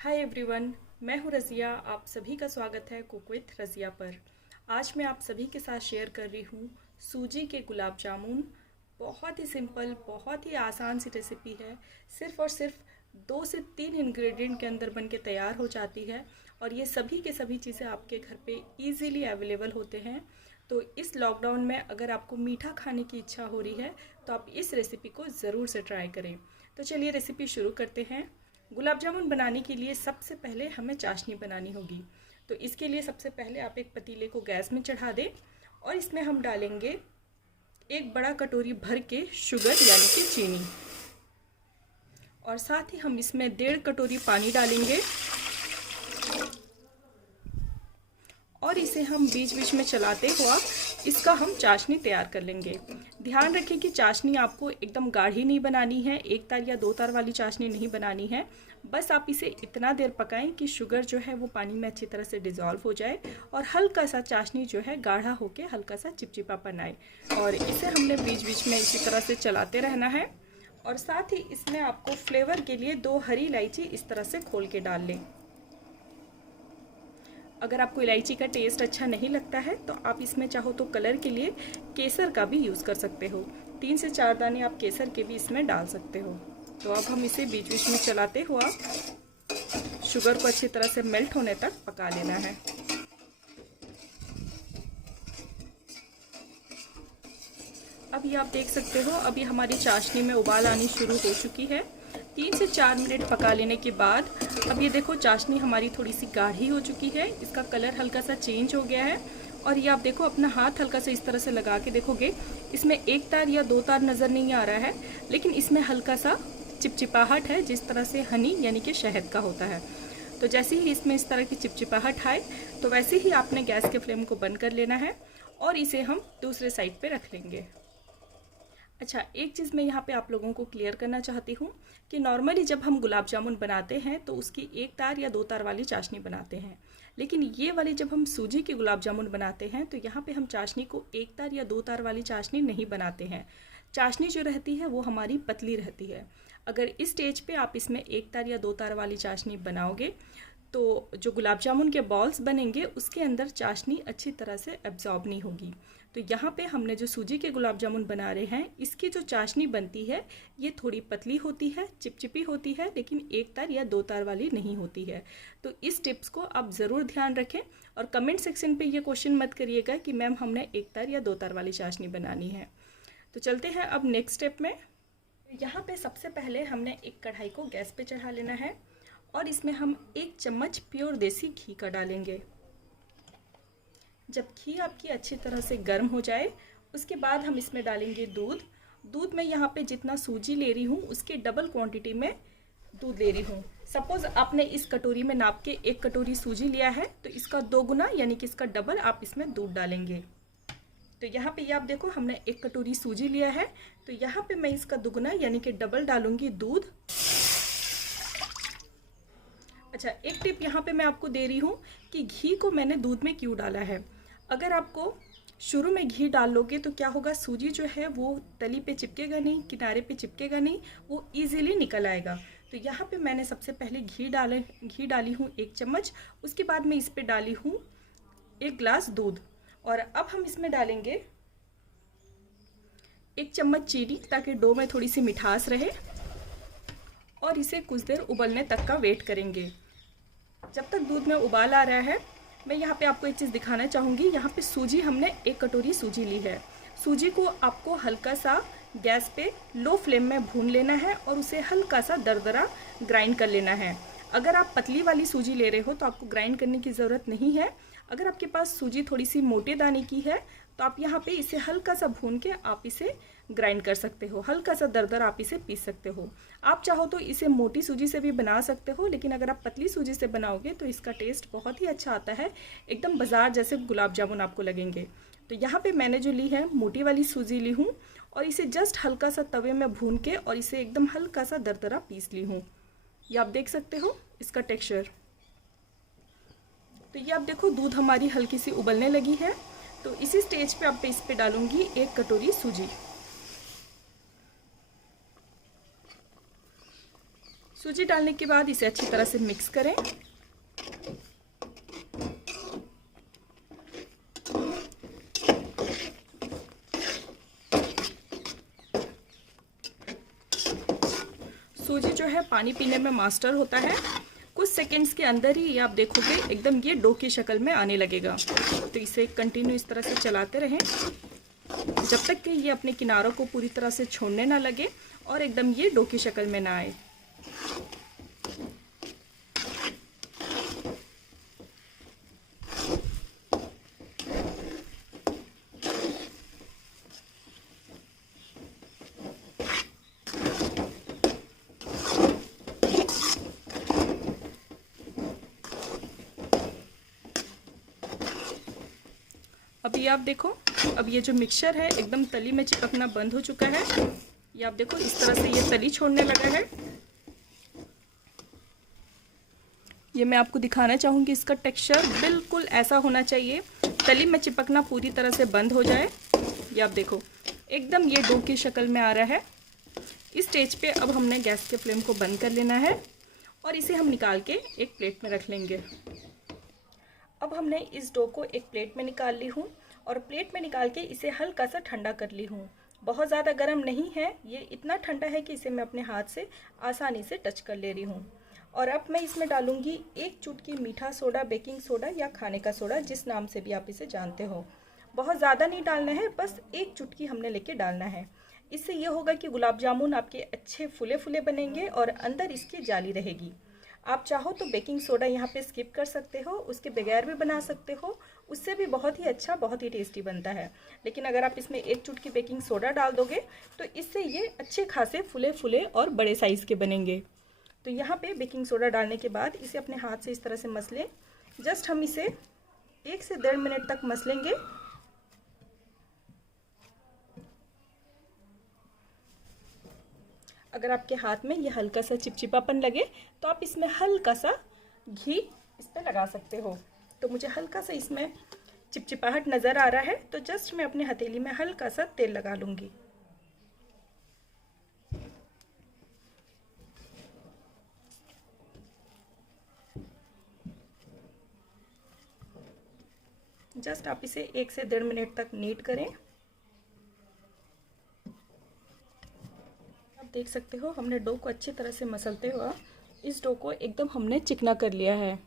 Hi everyone, मैं हूँ रज़िया। आप सभी का स्वागत है कुक विथ रज़िया पर। आज मैं आप सभी के साथ शेयर कर रही हूँ सूजी के गुलाब जामुन। बहुत ही सिंपल, बहुत ही आसान सी रेसिपी है। सिर्फ़ और सिर्फ 2 से 3 इंग्रेडिएंट के अंदर बन के तैयार हो जाती है और ये सभी के सभी चीज़ें आपके घर पे इजीली अवेलेबल होते हैं। तो इस लॉकडाउन में अगर आपको मीठा खाने की इच्छा हो रही है तो आप इस रेसिपी को ज़रूर से ट्राई करें। तो चलिए रेसिपी शुरू करते हैं। गुलाब जामुन बनाने के लिए सबसे पहले हमें चाशनी बनानी होगी। तो इसके लिए सबसे पहले आप एक पतीले को गैस में चढ़ा दें और इसमें हम डालेंगे एक बड़ा कटोरी भर के शुगर यानी कि चीनी, और साथ ही हम इसमें 1.5 कटोरी पानी डालेंगे और इसे हम बीच बीच में चलाते हुआ इसका हम चाशनी तैयार कर लेंगे। ध्यान रखें कि चाशनी आपको एकदम गाढ़ी नहीं बनानी है, 1 तार या 2 तार वाली चाशनी नहीं बनानी है। बस आप इसे इतना देर पकाएं कि शुगर जो है वो पानी में अच्छी तरह से डिज़ोल्व हो जाए और हल्का सा चाशनी जो है गाढ़ा होके हल्का सा चिपचिपापन आए। और इसे हमने बीच बीच में इसी तरह से चलाते रहना है। और साथ ही इसमें आपको फ्लेवर के लिए 2 हरी इलायची इस तरह से खोल के डाल लें। अगर आपको इलायची का टेस्ट अच्छा नहीं लगता है तो आप इसमें चाहो तो कलर के लिए केसर का भी यूज़ कर सकते हो। 3 से 4 दाने आप केसर के भी इसमें डाल सकते हो। तो अब हम इसे बीच बीच में चलाते हुआ शुगर को अच्छी तरह से मेल्ट होने तक पका लेना है। अभी आप देख सकते हो, अभी हमारी चाशनी में उबाल आनी शुरू हो चुकी है। 3 से 4 मिनट पका लेने के बाद अब ये देखो चाशनी हमारी थोड़ी सी गाढ़ी हो चुकी है, इसका कलर हल्का सा चेंज हो गया है। और ये आप देखो, अपना हाथ हल्का सा इस तरह से लगा के देखोगे, इसमें 1 तार या 2 तार नज़र नहीं आ रहा है, लेकिन इसमें हल्का सा चिपचिपाहट है, जिस तरह से हनी यानी कि शहद का होता है। तो जैसे ही इसमें इस तरह की चिपचिपाहट आए तो वैसे ही आपने गैस के फ्लेम को बंद कर लेना है और इसे हम दूसरे साइड पे रख लेंगे। अच्छा, एक चीज़ मैं यहाँ पे आप लोगों को क्लियर करना चाहती हूँ कि नॉर्मली जब हम गुलाब जामुन बनाते हैं तो उसकी 1 तार या 2 तार वाली चाशनी बनाते हैं, लेकिन ये वाली जब हम सूजी के गुलाब जामुन बनाते हैं तो यहाँ पे हम चाशनी को 1 तार या 2 तार वाली चाशनी नहीं बनाते हैं। चाशनी जो रहती है वो हमारी पतली रहती है। अगर इस स्टेज पे आप इसमें 1 तार या 2 तार वाली चाशनी बनाओगे तो जो गुलाब जामुन के बॉल्स बनेंगे उसके अंदर चाशनी अच्छी तरह से एब्जॉर्ब नहीं होगी। तो यहाँ पे हमने जो सूजी के गुलाब जामुन बना रहे हैं, इसकी जो चाशनी बनती है ये थोड़ी पतली होती है, चिपचिपी होती है, लेकिन 1 तार या 2 तार वाली नहीं होती है। तो इस टिप्स को आप ज़रूर ध्यान रखें और कमेंट सेक्शन पे ये क्वेश्चन मत करिएगा कि मैम हमने 1 तार या 2 तार वाली चाशनी बनानी है। तो चलते हैं अब नेक्स्ट स्टेप में। यहाँ पे सबसे पहले हमने एक कढ़ाई को गैस पे चढ़ा लेना है और इसमें हम 1 चम्मच प्योर देसी घी का डालेंगे। जब घी आपकी अच्छी तरह से गर्म हो जाए उसके बाद हम इसमें डालेंगे दूध। दूध में यहाँ पे जितना सूजी ले रही हूँ उसके डबल क्वांटिटी में दूध ले रही हूँ। सपोज़ आपने इस कटोरी में नाप के 1 कटोरी सूजी लिया है तो इसका 2 गुना यानी कि इसका डबल आप इसमें दूध डालेंगे। तो यहाँ पे ये आप देखो, हमने 1 कटोरी सूजी लिया है तो यहाँ पे मैं इसका 2 गुना यानी कि डबल डालूंगी दूध। अच्छा, एक टिप यहाँ पे मैं आपको दे रही हूँ कि घी को मैंने दूध में क्यों डाला है। अगर आपको शुरू में घी डाल लोगे तो क्या होगा, सूजी जो है वो तली पे चिपकेगा नहीं, किनारे पे चिपकेगा नहीं, वो इजीली निकल आएगा। तो यहाँ पे मैंने सबसे पहले घी डाली हूँ 1 चम्मच, उसके बाद मैं इस पे डाली हूँ 1 गिलास दूध। और अब हम इसमें डालेंगे 1 चम्मच चीनी ताकि डो में थोड़ी सी मिठास रहे और इसे कुछ देर उबलने तक का वेट करेंगे। जब तक दूध में उबाल आ रहा है मैं यहाँ पे आपको एक चीज़ दिखाना चाहूँगी। यहाँ पे सूजी हमने 1 कटोरी सूजी ली है। सूजी को आपको हल्का सा गैस पे लो फ्लेम में भून लेना है और उसे हल्का सा दरदरा ग्राइंड कर लेना है। अगर आप पतली वाली सूजी ले रहे हो तो आपको ग्राइंड करने की ज़रूरत नहीं है। अगर आपके पास सूजी थोड़ी सी मोटे दाने की है तो आप यहाँ पे इसे हल्का सा भून के आप इसे ग्राइंड कर सकते हो, हल्का सा दरदरा आप इसे पीस सकते हो। आप चाहो तो इसे मोटी सूजी से भी बना सकते हो, लेकिन अगर आप पतली सूजी से बनाओगे तो इसका टेस्ट बहुत ही अच्छा आता है, एकदम बाजार जैसे गुलाब जामुन आपको लगेंगे। तो यहाँ पे मैंने जो ली है मोटी वाली सूजी ली हूँ और इसे जस्ट हल्का सा तवे में भून के और इसे एकदम हल्का सा दरदरा पीस ली हूँ। ये आप देख सकते हो इसका टेक्सचर। तो ये आप देखो, दूध हमारी हल्की सी उबलने लगी है। तो इसी स्टेज पे अब इस पे डालूंगी 1 कटोरी सूजी। सूजी डालने के बाद इसे अच्छी तरह से मिक्स करें। सूजी जो है पानी पीने में मास्टर होता है। कुछ सेकंड्स के अंदर ही आप देखोगे एकदम ये डो की शक्ल में आने लगेगा। तो इसे कंटिन्यू इस तरह से चलाते रहें जब तक कि ये अपने किनारों को पूरी तरह से छोड़ने ना लगे और एकदम ये डो की शक्ल में ना आए। अभी आप देखो, अब ये जो मिक्सचर है एकदम तली में चिपकना बंद हो चुका है। ये आप देखो इस तरह से ये तली छोड़ने लगा है। ये मैं आपको दिखाना चाहूँगी, इसका टेक्सचर बिल्कुल ऐसा होना चाहिए, तली में चिपकना पूरी तरह से बंद हो जाए। ये आप देखो एकदम ये डो की शक्ल में आ रहा है। इस स्टेज पे अब हमने गैस के फ्लेम को बंद कर लेना है और इसे हम निकाल के एक प्लेट में रख लेंगे। अब हमने इस डो को एक प्लेट में निकाल ली हूँ और प्लेट में निकाल के इसे हल्का सा ठंडा कर ली हूँ। बहुत ज़्यादा गर्म नहीं है, ये इतना ठंडा है कि इसे मैं अपने हाथ से आसानी से टच कर ले रही हूँ। और अब मैं इसमें डालूँगी 1 चुटकी मीठा सोडा, बेकिंग सोडा या खाने का सोडा, जिस नाम से भी आप इसे जानते हो। बहुत ज़्यादा नहीं डालना है, बस 1 चुटकी हमने लेके डालना है। इससे ये होगा कि गुलाब जामुन आपके अच्छे फुले फुले बनेंगे और अंदर इसकी जाली रहेगी। आप चाहो तो बेकिंग सोडा यहाँ पे स्किप कर सकते हो, उसके बगैर भी बना सकते हो, उससे भी बहुत ही अच्छा, बहुत ही टेस्टी बनता है। लेकिन अगर आप इसमें 1 चुटकी बेकिंग सोडा डाल दोगे तो इससे ये अच्छे खासे फुले फुले और बड़े साइज़ के बनेंगे। तो यहाँ पे बेकिंग सोडा डालने के बाद इसे अपने हाथ से इस तरह से मसलें। जस्ट हम इसे 1 से 1.5 मिनट तक मसलेंगे। अगर आपके हाथ में ये हल्का सा चिपचिपापन लगे तो आप इसमें हल्का सा घी इस पर लगा सकते हो। तो मुझे हल्का सा इसमें चिपचिपाहट नज़र आ रहा है, तो जस्ट मैं अपने हथेली में हल्का सा तेल लगा लूँगी। जस्ट आप इसे 1 से 1.5 मिनट तक नीट करें। देख सकते हो हमने डो को अच्छी तरह से मसलते हुआ इस डो को एकदम हमने चिकना कर लिया है।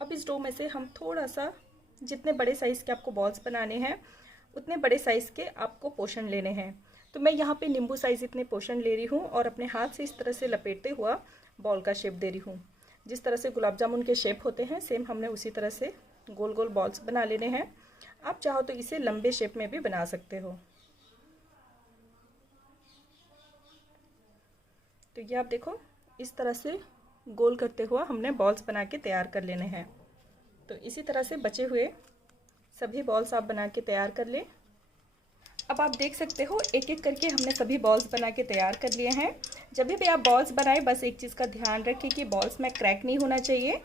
अब इस डो में से हम थोड़ा सा, जितने बड़े साइज़ के आपको बॉल्स बनाने हैं उतने बड़े साइज़ के आपको पोर्शन लेने हैं। तो मैं यहाँ पे नींबू साइज़ इतने पोर्शन ले रही हूँ और अपने हाथ से इस तरह से लपेटते हुआ बॉल का शेप दे रही हूँ। जिस तरह से गुलाब जामुन के शेप होते हैं सेम हमने उसी तरह से गोल गोल बॉल्स बना लेने हैं। आप चाहो तो इसे लंबे शेप में भी बना सकते हो। तो ये आप देखो इस तरह से गोल करते हुआ हमने बॉल्स बना के तैयार कर लेने हैं। तो इसी तरह से बचे हुए सभी बॉल्स आप बना के तैयार कर लें। अब आप देख सकते हो एक एक करके हमने सभी बॉल्स बना के तैयार कर लिए हैं। जब भी आप बॉल्स बनाएं बस एक चीज़ का ध्यान रखें कि बॉल्स में क्रैक नहीं होना चाहिए,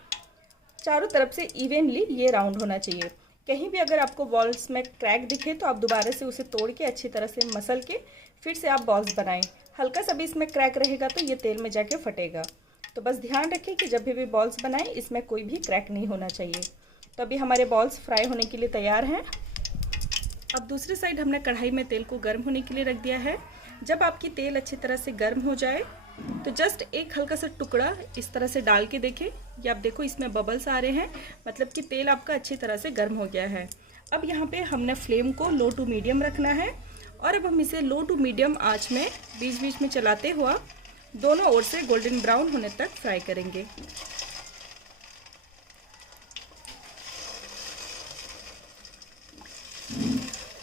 चारों तरफ से इवनली ये राउंड होना चाहिए। कहीं भी अगर आपको बॉल्स में क्रैक दिखे तो आप दोबारा से उसे तोड़ के अच्छी तरह से मसल के फिर से आप बॉल्स बनाएं। हल्का सा भी इसमें क्रैक रहेगा तो ये तेल में जाके फटेगा। तो बस ध्यान रखें कि जब भी बॉल्स बनाएं इसमें कोई भी क्रैक नहीं होना चाहिए। तो अभी हमारे बॉल्स फ्राई होने के लिए तैयार हैं। अब दूसरी साइड हमने कढ़ाई में तेल को गर्म होने के लिए रख दिया है। जब आपकी तेल अच्छी तरह से गर्म हो जाए तो जस्ट एक हल्का सा टुकड़ा इस तरह से डाल के देखें। ये आप देखो इसमें बबल्स आ रहे हैं, मतलब कि तेल आपका अच्छी तरह से गर्म हो गया है। अब यहाँ पे हमने फ्लेम को लो टू मीडियम रखना है और अब हम इसे लो टू मीडियम आंच में बीच बीच में चलाते हुआ दोनों ओर से गोल्डन ब्राउन होने तक फ्राई करेंगे।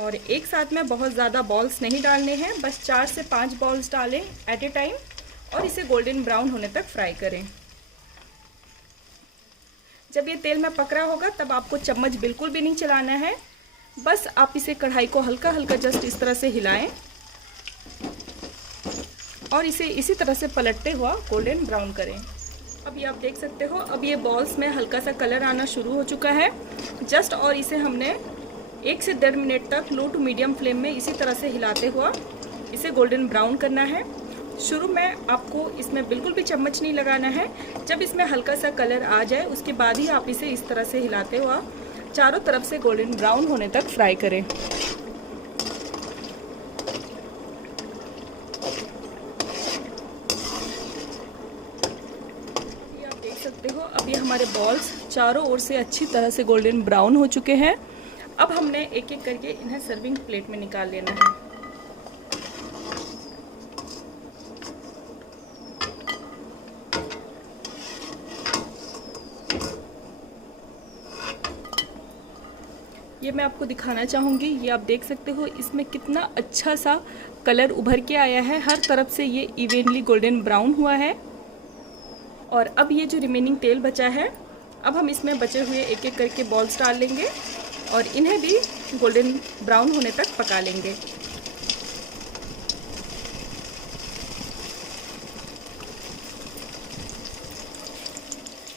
और एक साथ में बहुत ज़्यादा बॉल्स नहीं डालने हैं, बस 4 से 5 बॉल्स डालें एट ए टाइम और इसे गोल्डन ब्राउन होने तक फ्राई करें। जब ये तेल में पक रहा होगा तब आपको चम्मच बिल्कुल भी नहीं चलाना है, बस आप इसे कढ़ाई को हल्का हल्का जस्ट इस तरह से हिलाएं और इसे इसी तरह से पलटते हुआ गोल्डन ब्राउन करें। अब ये आप देख सकते हो अब ये बॉल्स में हल्का सा कलर आना शुरू हो चुका है जस्ट, और इसे हमने 1 से 1.5 मिनट तक लो टू मीडियम फ्लेम में इसी तरह से हिलाते हुआ इसे गोल्डन ब्राउन करना है। शुरू में आपको इसमें बिल्कुल भी चम्मच नहीं लगाना है। जब इसमें हल्का सा कलर आ जाए उसके बाद ही आप इसे इस तरह से हिलाते हुआ चारों तरफ से गोल्डन ब्राउन होने तक फ्राई करें। ये आप देख सकते हो अब ये हमारे बॉल्स चारों ओर से अच्छी तरह से गोल्डन ब्राउन हो चुके हैं। अब हमने एक एक करके इन्हें सर्विंग प्लेट में निकाल लेना है। ये मैं आपको दिखाना चाहूँगी, ये आप देख सकते हो इसमें कितना अच्छा सा कलर उभर के आया है। हर तरफ से ये इवेनली गोल्डन ब्राउन हुआ है। और अब ये जो रिमेनिंग तेल बचा है, अब हम इसमें बचे हुए एक एक करके बॉल्स डाल लेंगे और इन्हें भी गोल्डन ब्राउन होने तक पका लेंगे।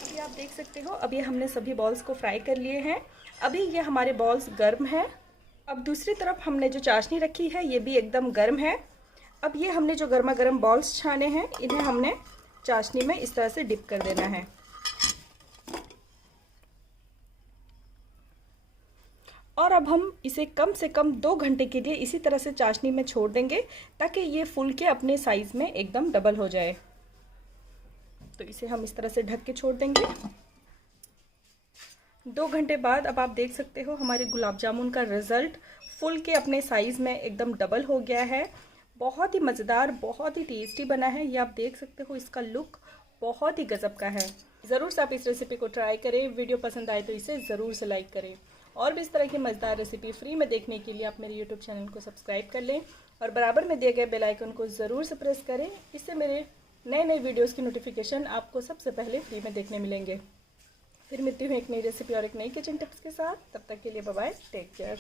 अभी आप देख सकते हो अब ये हमने सभी बॉल्स को फ्राई कर लिए हैं। अभी ये हमारे बॉल्स गर्म हैं। अब दूसरी तरफ हमने जो चाशनी रखी है ये भी एकदम गर्म है। अब ये हमने जो गर्मा गर्म बॉल्स छाने हैं इन्हें हमने चाशनी में इस तरह से डिप कर देना है। और अब हम इसे कम से कम 2 घंटे के लिए इसी तरह से चाशनी में छोड़ देंगे ताकि ये फूल के अपने साइज में एकदम डबल हो जाए। तो इसे हम इस तरह से ढक के छोड़ देंगे। 2 घंटे बाद अब आप देख सकते हो हमारे गुलाब जामुन का रिज़ल्ट फुल के अपने साइज़ में एकदम डबल हो गया है। बहुत ही मज़ेदार, बहुत ही टेस्टी बना है। ये आप देख सकते हो इसका लुक बहुत ही गजब का है। ज़रूर से आप इस रेसिपी को ट्राई करें। वीडियो पसंद आए तो इसे ज़रूर से लाइक करें। और भी इस तरह की मज़ेदार रेसिपी फ्री में देखने के लिए आप मेरे यूट्यूब चैनल को सब्सक्राइब कर लें और बराबर में दिए गए बेल आइकन को ज़रूर से प्रेस करें। इससे मेरे नए नए वीडियोज़ की नोटिफिकेशन आपको सबसे पहले फ्री में देखने मिलेंगे। फिर मिलती हूँ एक नई रेसिपी और एक नई किचन टिप्स के साथ। तब तक के लिए बाय बाय, टेक केयर।